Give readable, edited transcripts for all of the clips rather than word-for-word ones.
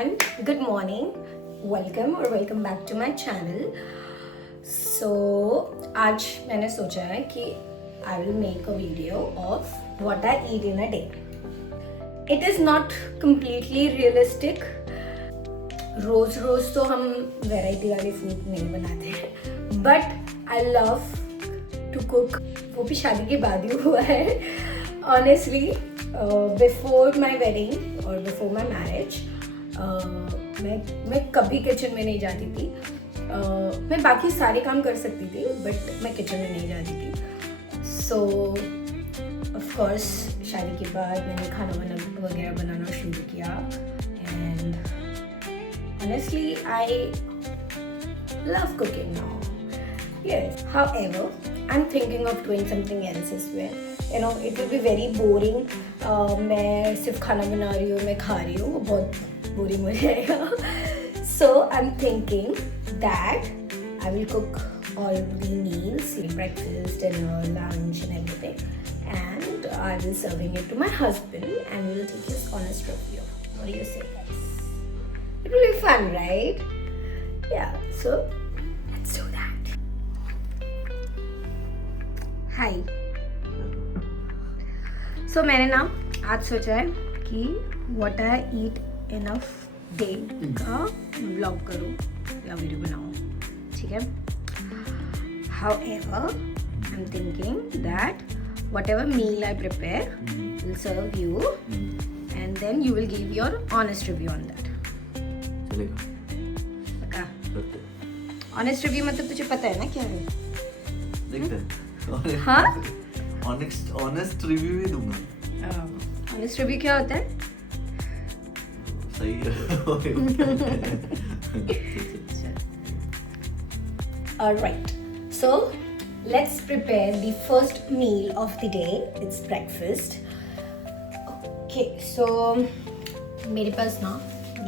everyone, good morning, welcome back to my channel. So आज मैंने सोचा है कि I will make a video of what I eat in a day. It is not completely realistic. रोज रोज तो हम variety वाले food नहीं बनाते हैं, but I love to cook. वो भी शादी के बाद ही हुआ है. ऑनेस्टली बिफोर माई वेडिंग और बिफोर माई मैरिज मैं कभी किचन में नहीं जाती थी. मैं बाकी सारे काम कर सकती थी बट मैं किचन में नहीं जाती थी. सो ऑफ कोर्स शादी के बाद मैंने खाना वगैरह बनाना शुरू किया. And honestly I love cooking now. Yes, however I'm thinking of doing something else as well. You know, it will be very boring. मैं सिर्फ खाना बना रही हूँ, मैं खा रही हूँ, वो बहुत boring हो जाएगा. So I'm thinking that I will cook all the meals, breakfast, dinner, lunch and everything, and I will serving it to my husband and we will take his honest review. What do you say, guys? It will be fun, right? Yeah, so let's do that. Hi. So मैंने ना आज सोचा है कि what I eat in a day का vlog करूँ या video बनाऊँ, ठीक है? However, I'm thinking that whatever meal I prepare will serve you, and then you will give your honest review on that. पक्का? ऑनेस्ट रिव्यू मतलब तुझे पता है ना क्या है? देखते हैं. हाँ? ऑनेस्ट रिव्यू ही दूंगा. ऑनेस्ट रिव्यू क्या होता है? सही है. Alright, so let's prepare the first meal of the day. It's breakfast. Okay, so मेरे पास ना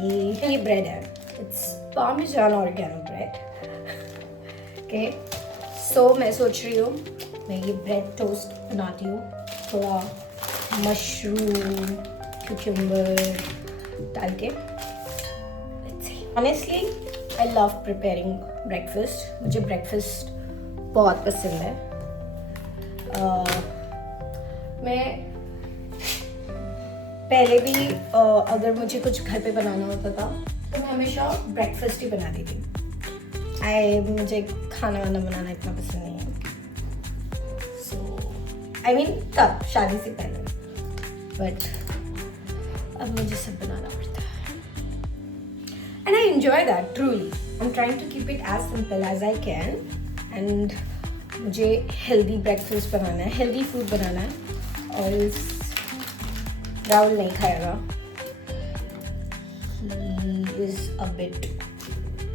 ये ब्रेड है. It's parmesan oregano bread. Okay, so मैं सोच रही हूँ मैं ये ब्रेड टोस्ट बनाती हूँ. थोड़ा मशरूम क्यूकम्बर डाल के. Honestly I love preparing breakfast. मुझे ब्रेकफास्ट बहुत पसंद है. मैं पहले भी अगर मुझे कुछ घर पे बनाना होता था तो मैं हमेशा ब्रेकफास्ट ही बनाती थी. मुझे खाना वाना बनाना इतना पसंद नहीं है. सो आई मीन तब शादी से पहले, बट अब मुझे सब बनाना पड़ता है. And I enjoy that truly. I am trying to keep it as simple as I can. And मुझे हेल्दी ब्रेकफास्ट बनाना है, हेल्दी फूड बनाना है. और राहुल नहीं खाएगा. He is a bit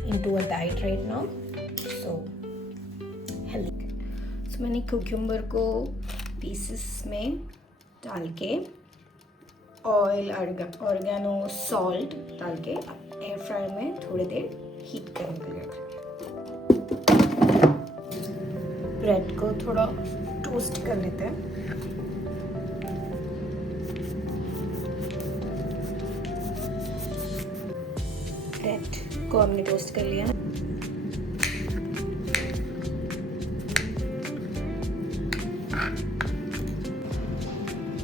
into a diet right now, so healthy. So मैंने cucumber को pieces में डाल के ऑयल, ऑर्गेनो, सॉल्ट डाल के एयर फ्रायर में थोड़ी देर हीट करने के लिए. ब्रेड को थोड़ा टोस्ट कर लेते हैं. ब्रेड को हमने टोस्ट कर लिया.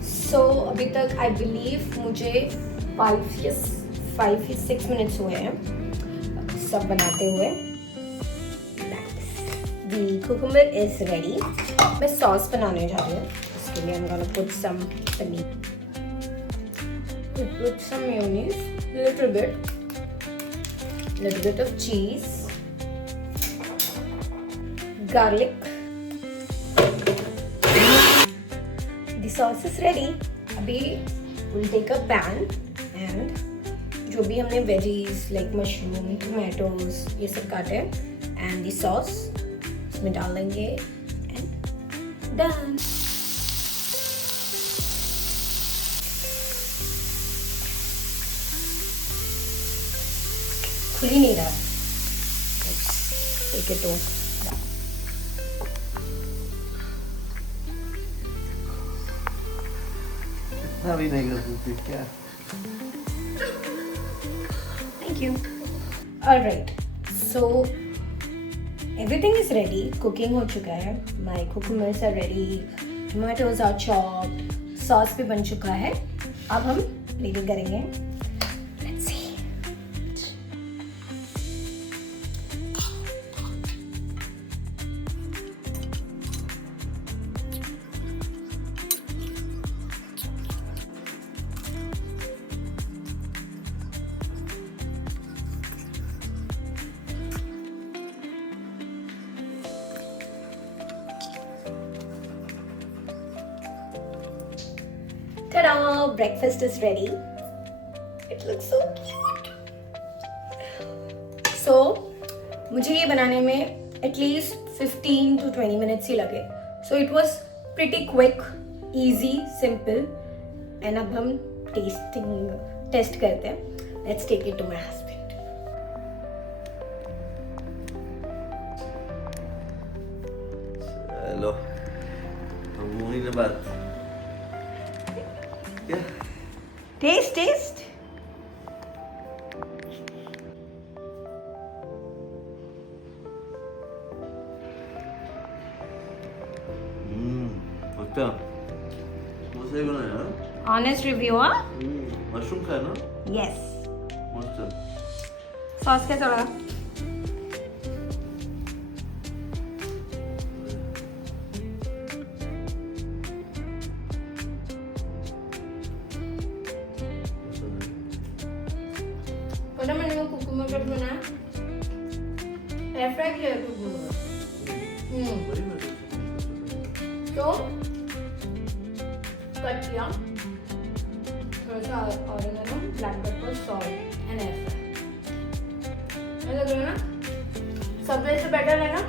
सो अभी तक आई बिलीव मुझे 5 या 6 मिनट्स हुए हैं सब बनाते हुए. The cucumber is ready. मैं सॉस बनाने जा रही हूँ. इसके लिए I'm gonna put some paneer. Put some mayonnaise, little bit of cheese, garlic. The sauce is ready. अभी we'll take a pan and जो भी हमने वेजीज लाइक मशरूम, टोमेटोज ये सब काटे and the sauce इसमें डाल देंगे and done. खुल ही नहीं रहा. Take it off. इतना भी नहीं कर सकती क्या? Thank you. Alright, so everything is ready. Cooking हो चुका है. My cucumbers are ready. Tomatoes are chopped. Sauce भी बन चुका है. अब हम ready करेंगे. Let's see. Ta-da! Breakfast is ready. It looks so cute. So, मुझे ये बनाने में at least 15 to 20 minutes ही लगे. So it was pretty quick, easy, simple. And अब हम टेस्ट करते हैं. Let's take it to my husband. Hello महीने बाद क्या Taste. अच्छा वो सही बनाया ना Honest review, हाँ? मशरूम खाया ना Yes. मस्त Sauce कैसा लगा? पता मैंने वो कुकुम्बर कट बनाया. एयर फ्राई किया है कुकुम्बर. तो कट किया. थोड़ा सा oregano, black pepper, salt and air fry. ऐसा करो ना. सबवे से बेटर है ना?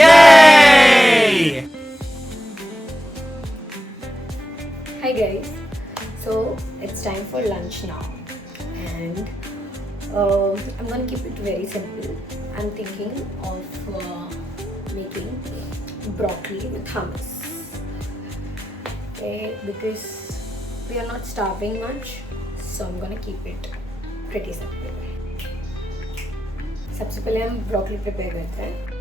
Yay! Hi guys. So it's time for lunch now, and I'm gonna keep it very simple. I'm thinking of making broccoli with hummus. Okay, because we are not starving much, so I'm gonna keep it pretty simple. सबसे पहले हम broccoli prepare करते हैं.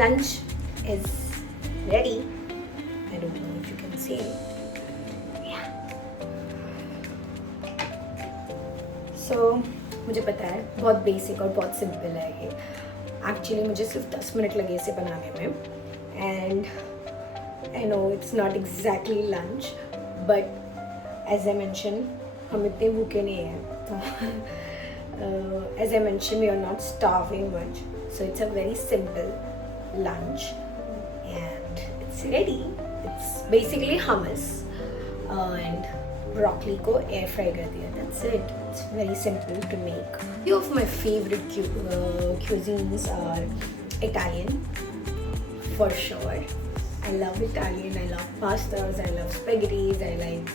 Lunch is ready. I don't know if you can see it. Yeah. So मुझे पता है बहुत basic और बहुत सिंपल है ये. Actually मुझे सिर्फ 10 मिनट लगे इसे बनाने में. And I know it's not exactly lunch, but as I mentioned हम इतने भूखे नहीं हैं. तो as I mentioned, we are not starving much, so it's a very simple lunch and it's ready. It's basically hummus and broccoli को air fry कर दिया. That's it. It's very simple to make. Few of my favorite cuisines are Italian, for sure. I love Italian. I love pastas. I love spaghettis. I like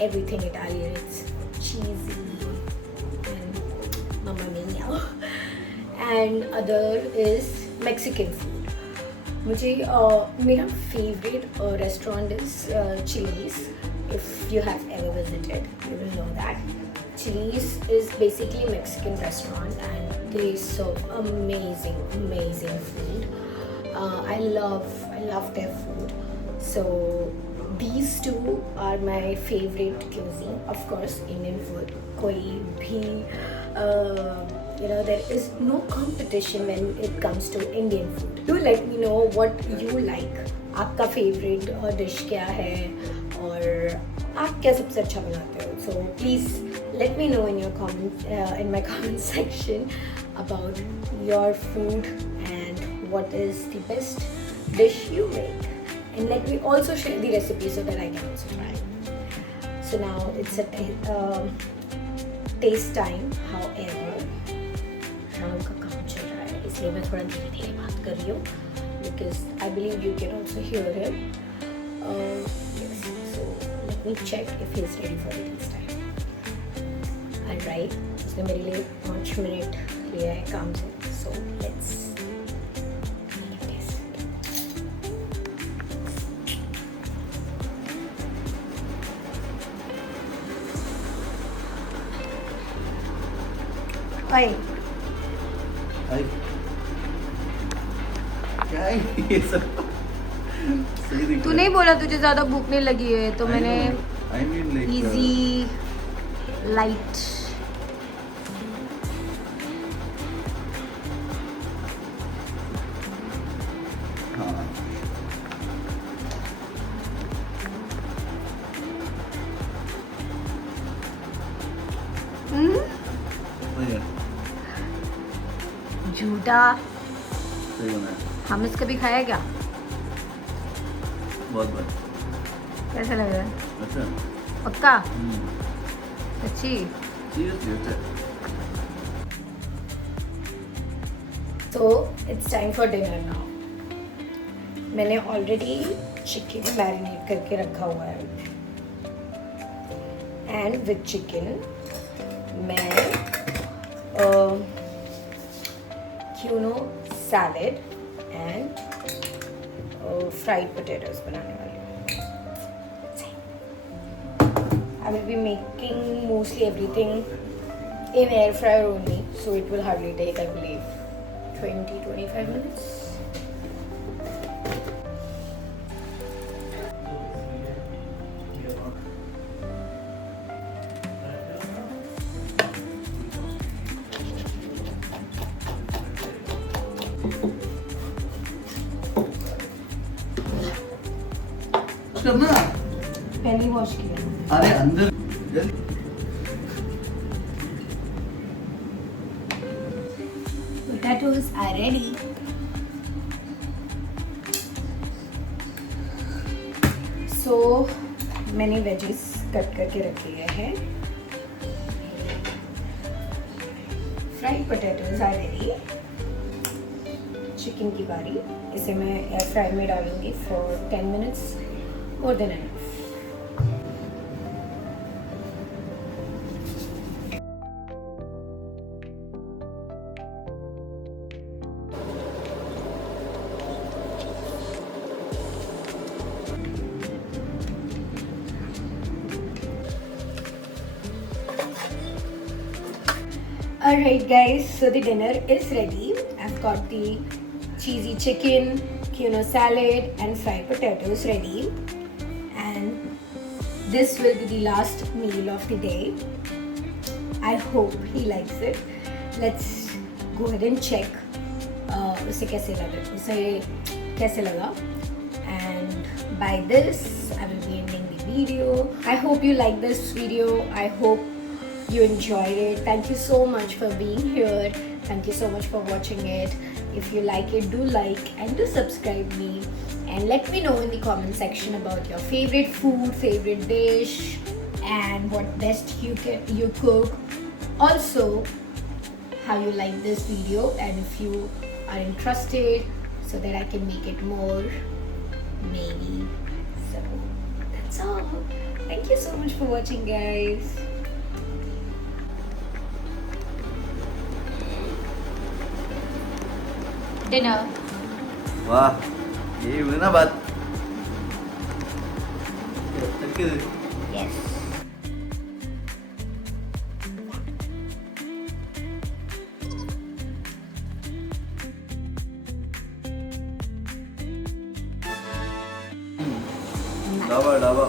everything Italian. It's cheesy and mamma mia. And other is Mexican food. मुझे मेरा favorite restaurant is Chili's. If you have ever visited, you will know that. Chili's is basically a Mexican restaurant and they serve amazing food. I love their food. So these two are my favorite cuisine. Of course, Indian food. कोई भी there is no competition when it comes to Indian food. Do let me know what you like. आपका favorite dish क्या है और आप क्या सबसे अच्छा बनाते हो? So please let me know in your comments, in my comment section about your food and what is the best dish you make. And let me also share the recipe so that I can also try. So now it's a taste time. However, शाम का काम चल रहा है, इसलिए मैं थोड़ा धीरे धीरे बात कर रही हूँ because I believe you can also hear him. Yes, so let me check if he's ready for the taste time. Alright, उसने मेरे लिए 5 मिनट लिया है काम से, so let's taste it. Oi. आई क्या है ये सब सही दिख तू नहीं बोला तुझे ज़्यादा भूख नहीं लगी है तो मैंने I mean like easy light हाँ सही है झूठा सही बना है हमस कभी खाया क्या? बहुत बार कैसा लग रहा है? अच्छा पक्का? सच्ची? सीरियसली अच्छा तो it's time for dinner now. मैंने ऑलरेडी चिकन मैरिनेट करके रखा हुआ है एंड विद चिकन मैं quinoa salad and fried potatoes बनाने वाली हूँ. I will be making mostly everything in air fryer only, so it will hardly take, I believe, 20-25 minutes. करना पहले वॉश किया. अरे अंदर जल्दी Potatoes are ready. So मैंने वेजेस कट करके रख लिए हैं. Fried potatoes are ready. Chicken की बारी. इसे मैं एयर फ्राई में डालूंगी for 10 minutes, more than enough. Alright guys, so the dinner is ready. I've got the cheesy chicken, quinoa salad and fried potatoes ready. And this will be the last meal of the day. I hope he likes it. Let's go ahead and check उसे कैसे लगा. And by this, I will be ending the video. I hope you like this video. I hope you enjoyed it. Thank you so much for being here. Thank you so much for watching it. If you like it, do like and do subscribe me. And let me know in the comment section about your favorite food, favorite dish, and what best you cook. Also, how you like this video, and if you are interested, so that I can make it more, maybe. So that's all. Thank you so much for watching, guys. Dinner. वाह यही हुई ना बात. Thank you. Yes. Dhaba